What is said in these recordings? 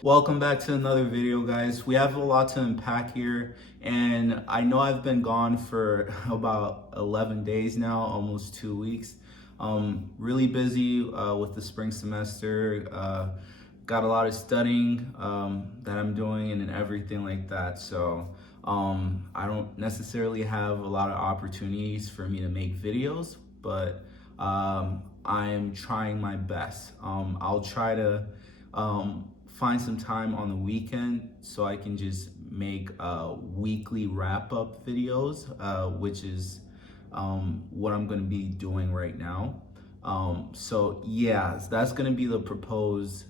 Welcome back to another video, guys. We have a lot to unpack here, and I know I've been gone for about 11 days now, almost 2 weeks. Really busy with the spring semester. Got a lot of studying that I'm doing and everything like that. So I don't necessarily have a lot of opportunities for me to make videos, but I'm trying my best. I'll try to find some time on the weekend so I can just make weekly wrap up videos, which is what I'm going to be doing right now. So yeah, that's going to be the proposed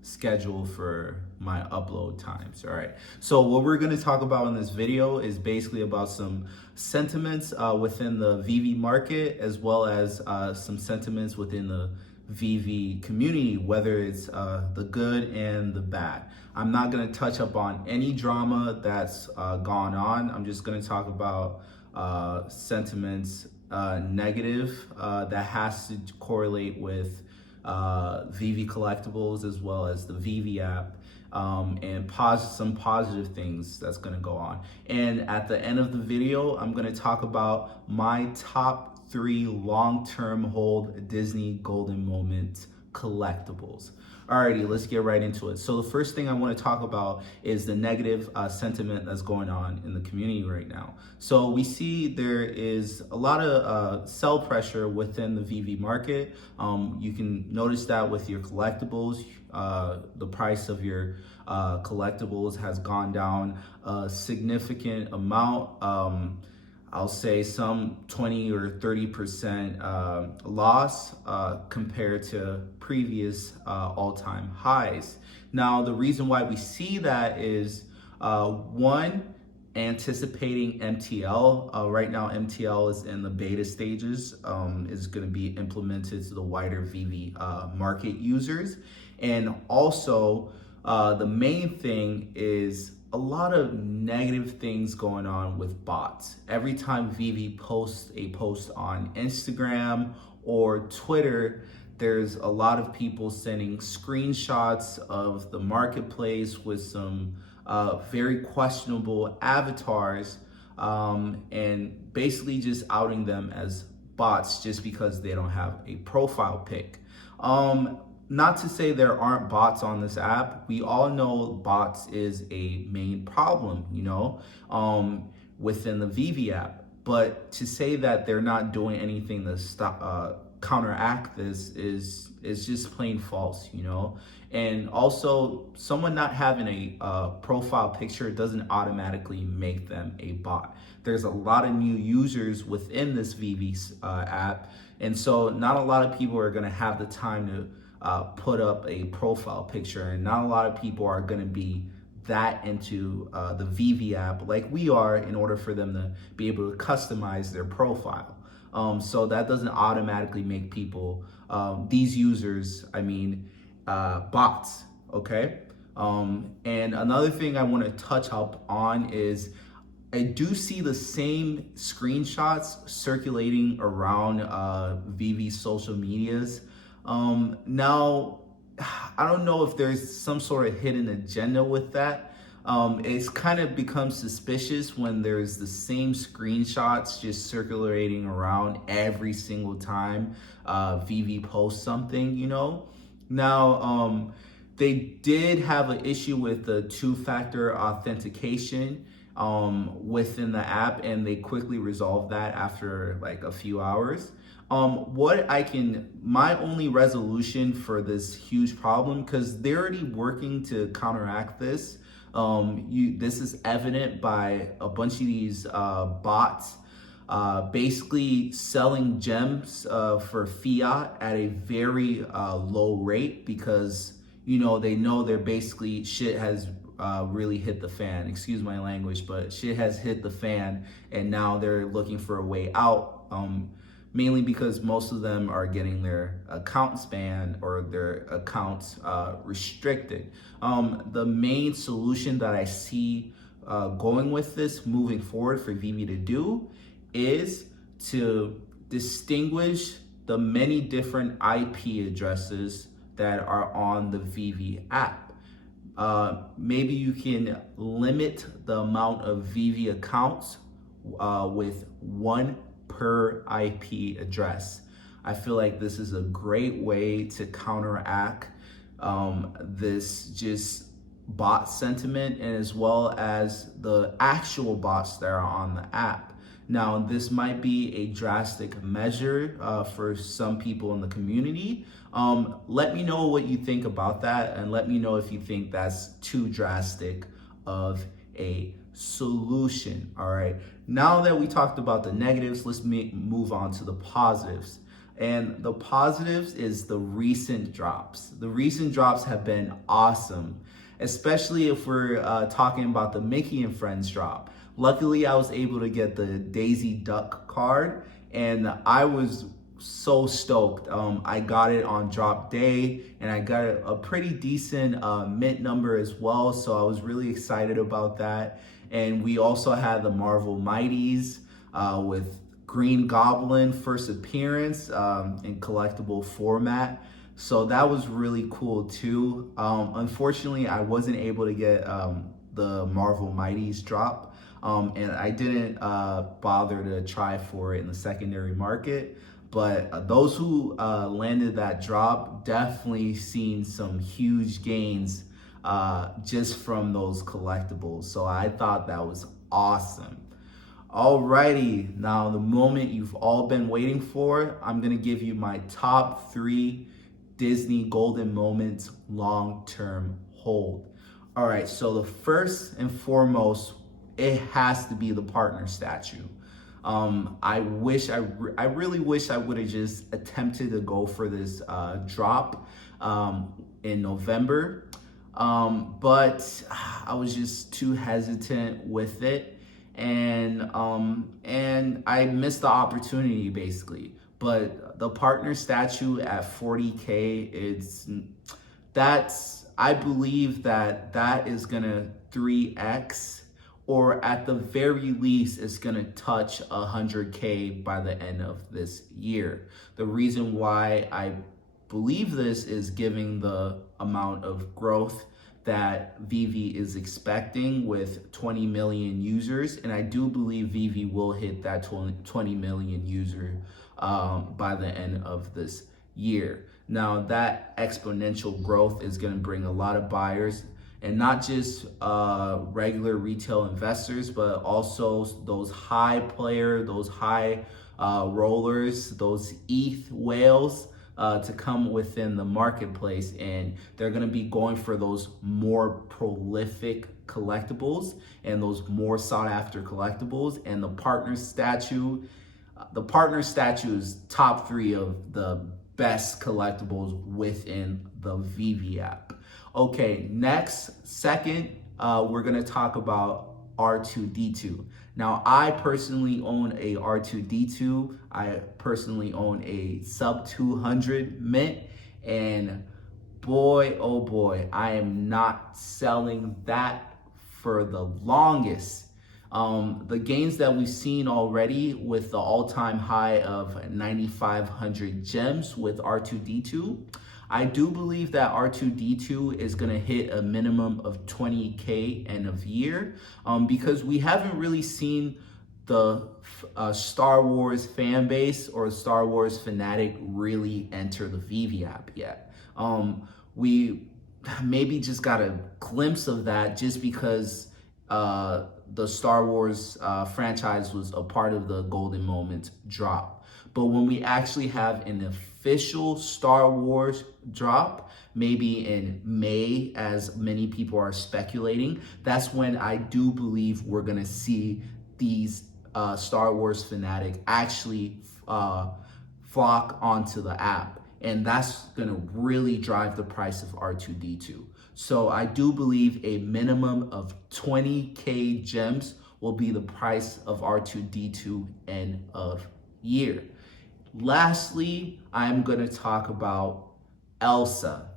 schedule for my upload times. All right, so what we're going to talk about in this video is basically about some sentiments within the Veve market, as well as some sentiments within the Veve community, whether it's the good and the bad. I'm not going to touch up on any drama that's gone on. I'm just going to talk about sentiments negative that has to correlate with Veve collectibles, as well as the Veve app, and some positive things that's going to go on. And at the end of the video, I'm going to talk about my top 3 long-term hold Disney golden moment collectibles. Alrighty, let's get right into it. So the first thing I want to talk about is the negative sentiment that's going on in the community right now. So we see there is a lot of sell pressure within the Veve market. You can notice that with your collectibles. The price of your collectibles has gone down a significant amount. I'll say some 20 or 30% loss compared to previous all-time highs. Now, the reason why we see that is one, anticipating MTL. Right now, MTL is in the beta stages, is going to be implemented to the wider Veve market users. And also, the main thing is a lot of negative things going on with bots. Every time Veve posts a post on Instagram or Twitter, there's a lot of people sending screenshots of the marketplace with some very questionable avatars, and basically just outing them as bots just because they don't have a profile pic. Not to say there aren't bots on this app. We all know bots is a main problem, within the Veve app. But to say that they're not doing anything to stop, counteract this is just plain false, And also, someone not having a profile picture doesn't automatically make them a bot. There's a lot of new users within this Veve app, and so not a lot of people are going to have the time to put up a profile picture, and not a lot of people are going to be that into the Veve app like we are in order for them to be able to customize their profile. So that doesn't automatically make people, these users, bots, okay? And another thing I want to touch up on is I do see the same screenshots circulating around Veve social medias. Now, I don't know if there's some sort of hidden agenda with that. It's kind of becomes suspicious when there's the same screenshots just circulating around every single time Veve posts something, Now, they did have an issue with the two-factor authentication within the app, and they quickly resolved that after like a few hours. My only resolution for this huge problem, because they're already working to counteract this. This is evident by a bunch of these bots basically selling gems for fiat at a very low rate, because they know they're basically shit has really hit the fan. Excuse my language, but shit has hit the fan, and now they're looking for a way out. Mainly because most of them are getting their accounts banned or their accounts restricted. The main solution that I see going with this moving forward for Veve to do is to distinguish the many different IP addresses that are on the Veve app. Maybe you can limit the amount of Veve accounts with one per IP address. I feel like this is a great way to counteract this just bot sentiment, and as well as the actual bots that are on the app. Now, this might be a drastic measure for some people in the community. Let me know what you think about that, and let me know if you think that's too drastic of a solution. All right. Now that we talked about the negatives, let's move on to the positives. And the positives is the recent drops. The recent drops have been awesome, especially if we're talking about the Mickey and Friends drop. Luckily, I was able to get the Daisy Duck card, and I was so stoked. I got it on drop day, and I got a pretty decent mint number as well, so I was really excited about that. And we also had the Marvel Mighties with Green Goblin first appearance in collectible format. So that was really cool too. Unfortunately, I wasn't able to get the Marvel Mighties drop, and I didn't bother to try for it in the secondary market. But those who landed that drop definitely seen some huge gains just from those collectibles. So I thought that was awesome. Alrighty, now the moment you've all been waiting for, I'm gonna give you my top 3 Disney golden moments long-term hold. All right, so the first and foremost, it has to be the partner statue. I really wish I would have just attempted to go for this drop in November, but I was just too hesitant with it, and I missed the opportunity basically. But the partner statue at 40K, I believe that is gonna 3x, or at the very least, it's gonna touch 100K by the end of this year. The reason why I believe this is giving the amount of growth that Veve is expecting with 20 million users, and I do believe Veve will hit that 20 million user by the end of this year. Now, that exponential growth is going to bring a lot of buyers, and not just regular retail investors, but also those high player, those high rollers, those ETH whales to come within the marketplace, and they're going to be going for those more prolific collectibles and those more sought after collectibles. And the partner statue is top 3 of the best collectibles within the Veve app. Okay, second, we're gonna talk about R2D2. Now, I personally own a R2D2. I personally own a sub 200 mint, and boy, oh boy, I am not selling that for the longest. The gains that we've seen already with the all-time high of 9,500 gems with R2D2, I do believe that R2D2 is gonna hit a minimum of 20K end of year, because we haven't really seen the Star Wars fan base or Star Wars fanatic really enter the Veve app yet. We maybe just got a glimpse of that just because the Star Wars franchise was a part of the Golden Moment drop. But when we actually have an official Star Wars drop, maybe in May, as many people are speculating, that's when I do believe we're gonna see these Star Wars fanatic actually flock onto the app. And that's gonna really drive the price of R2D2. So I do believe a minimum of 20K gems will be the price of R2D2 end of year. Lastly, I'm gonna talk about Elsa.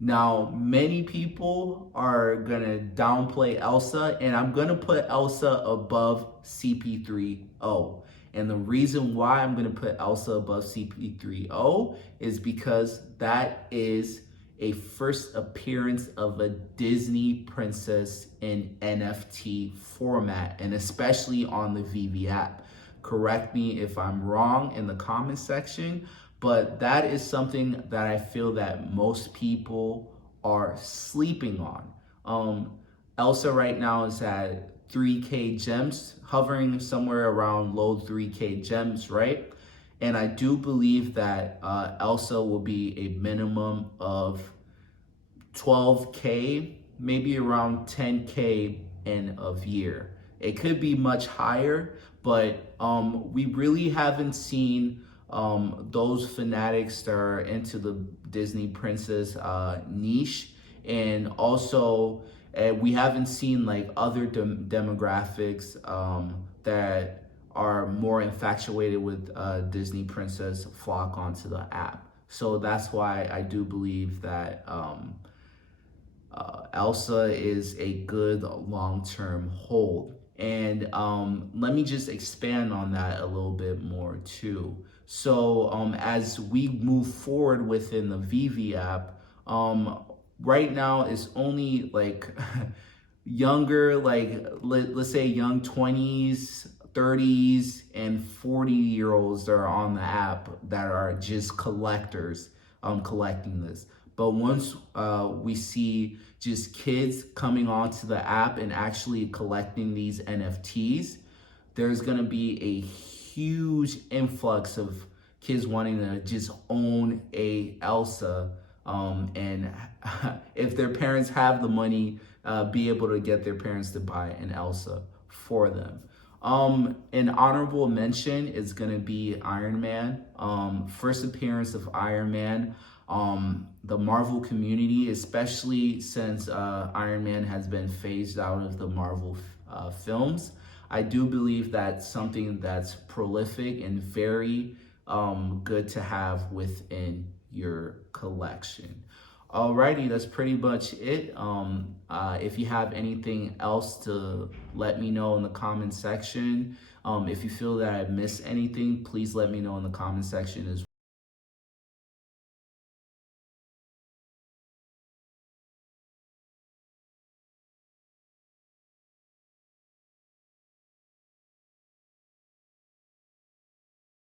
Now, many people are gonna downplay Elsa, and I'm gonna put Elsa above CP3O. And the reason why I'm gonna put Elsa above CP3O is because that is a first appearance of a Disney princess in NFT format, and especially on the Veve app. Correct me if I'm wrong in the comment section, but that is something that I feel that most people are sleeping on. Elsa right now is at 3K gems, hovering somewhere around low 3K gems, right? And I do believe that Elsa will be a minimum of 12K, maybe around 10K in a year. It could be much higher, but we really haven't seen those fanatics that are into the Disney princess niche. And also, we haven't seen like other demographics that are more infatuated with Disney princess flock onto the app. So that's why I do believe that Elsa is a good long-term hold. And let me just expand on that a little bit more too. So as we move forward within the Veve app, right now it's only like younger, like let's say young 20s, 30s, and 40-year-olds that are on the app that are just collectors collecting this. But once we see just kids coming onto the app and actually collecting these NFTs, there's gonna be a huge influx of kids wanting to just own a Elsa, and if their parents have the money, be able to get their parents to buy an Elsa for them. An honorable mention is gonna be Iron Man. First appearance of Iron Man. The Marvel community, especially since Iron Man has been phased out of the Marvel films, I do believe that's something that's prolific and very good to have within your collection. Alrighty, that's pretty much it. If you have anything else to let me know in the comment section. If you feel that I missed anything, please let me know in the comment section as